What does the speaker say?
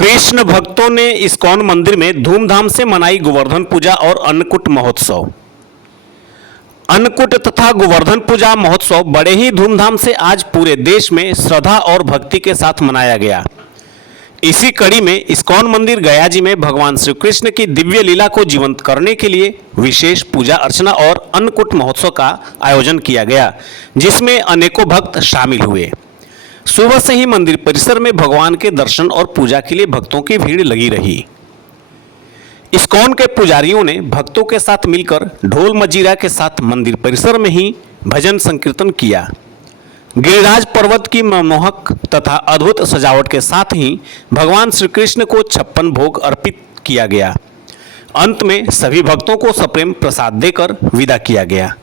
कृष्ण भक्तों ने इस्कॉन मंदिर में धूमधाम से मनाई गोवर्धन पूजा और अन्नकूट महोत्सव। अन्नकूट तथा गोवर्धन पूजा महोत्सव बड़े ही धूमधाम से आज पूरे देश में श्रद्धा और भक्ति के साथ मनाया गया। इसी कड़ी में इस्कॉन मंदिर गया जी में भगवान श्री कृष्ण की दिव्य लीला को जीवंत करने के लिए विशेष पूजा अर्चना और अन्नकूट महोत्सव का आयोजन किया गया, जिसमें अनेकों भक्त शामिल हुए। सुबह से ही मंदिर परिसर में भगवान के दर्शन और पूजा के लिए भक्तों की भीड़ लगी रही। इस्कॉन के पुजारियों ने भक्तों के साथ मिलकर ढोल मजीरा के साथ मंदिर परिसर में ही भजन संकीर्तन किया। गिरिराज पर्वत की मनमोहक तथा अद्भुत सजावट के साथ ही भगवान श्री कृष्ण को 56 भोग अर्पित किया गया। अंत में सभी भक्तों को सप्रेम प्रसाद देकर विदा किया गया।